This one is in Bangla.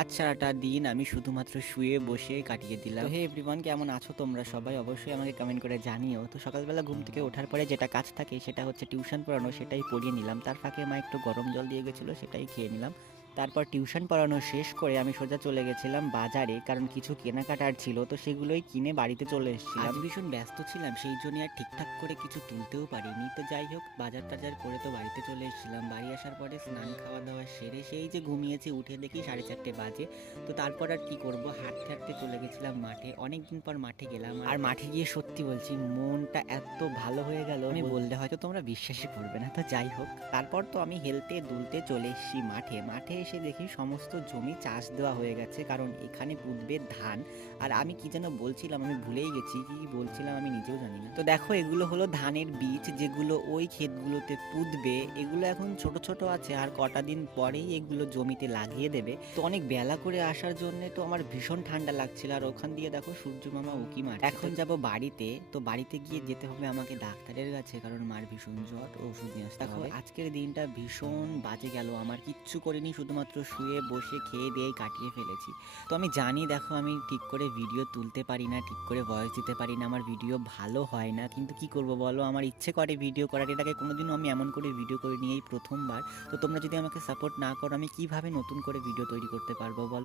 আজ সারাটা দিন আমি শুধুমাত্র শুয়ে বসে কাটিয়ে দিলাম। তো হে এভরিওয়ান, কেমন আছো তোমরা সবাই? অবশ্যই আমাকে কমেন্ট করে জানিও। তো সকালবেলা ঘুম থেকে ওঠার পরে যেটা কাজ থাকে সেটা হচ্ছে টিউশন পড়ানো, সেটাই পড়িয়ে নিলাম। তার ফাঁকে মা একটু গরম জল দিয়ে গেছিলো, সেটাই খেয়ে নিলাম। তারপর টিউশন পড়ানো শেষ করে আমি সোজা চলে গেছিলাম বাজারে, কারণ কিছু কেনাকাটার ছিল, তো সেগুলোই কিনে বাড়িতে চলে এসেছিলাম। আজ ভীষণ ব্যস্ত ছিলাম, সেই জন্য আর ঠিকঠাক করে কিছু তুলতেও পারিনি। তো যাই হোক, বাজার টাজার করে তো বাড়িতে চলে এসেছিলাম। বাড়ি আসার পরে স্নান খাওয়া দাওয়া সেরে সেই যে ঘুমিয়েছি, উঠে দেখি 4:30 বাজে। তো তারপর আর কি করব, হাঁটতে হাঁটতে চলে গেছিলাম মাঠে। অনেকদিন পর মাঠে গেলাম, আর মাঠে গিয়ে সত্যি বলছি মনটা এত ভালো হয়ে গেল, আমি বললে হয়তো তোমরা বিশ্বাসই করবে না। তো যাই হোক, তারপর তো আমি হেলতে দুলতে চলে এসেছি মাঠে। মাঠে এসে দেখি সমস্ত জমি চাষ দেওয়া হয়ে গেছে, কারণ এখানে পুঁতবে ধান। আর আমি কি যেন বলছিলাম, আমি ভুলেই গেছি কি কি বলছিলাম, আমি নিজেও জানি না। তো দেখো, এগুলো হলো ধানের বীজ, যেগুলো ওই ক্ষেতগুলোতে পুঁতবে। এগুলো এখন ছোট ছোট আছে, আর কটা দিন পরেই এগুলো জমিতে লাগিয়ে দেবে। তো অনেক বেলা করে আসার জন্য তো আমার ভীষণ ঠান্ডা লাগছিল, আর ওখান দিয়ে দেখো সূর্য মামা উকি মারছে। এখন যাব বাড়িতে, তো বাড়িতে গিয়ে যেতে হবে আমাকে ডাক্তারের কাছে, কারণ মার ভীষণ জ্বর, ওষুধ নিয়ে আসতে হবে। আজকের দিনটা ভীষণ বাজে গেল, আমার কিচ্ছু করিনি, শুধুমাত্র শুয়ে বসে খেয়ে দিয়ে কাটিয়ে ফেলেছি। তো আমি জানি, দেখো আমি ঠিক করে ভিডিও তুলতে পারি না, ঠিক করে ভয়েস দিতে পারি না, আমার ভিডিও ভালো হয় না, কিন্তু কি করব বলো, আমার ইচ্ছে করে ভিডিও করার। এটাকে কোনোদিনও আমি এমন করে ভিডিও করে নিয়ে এই প্রথমবার। তো তোমরা যদি আমাকে সাপোর্ট না করো, আমি কিভাবে নতুন করে ভিডিও তৈরি করতে পারবো বলো?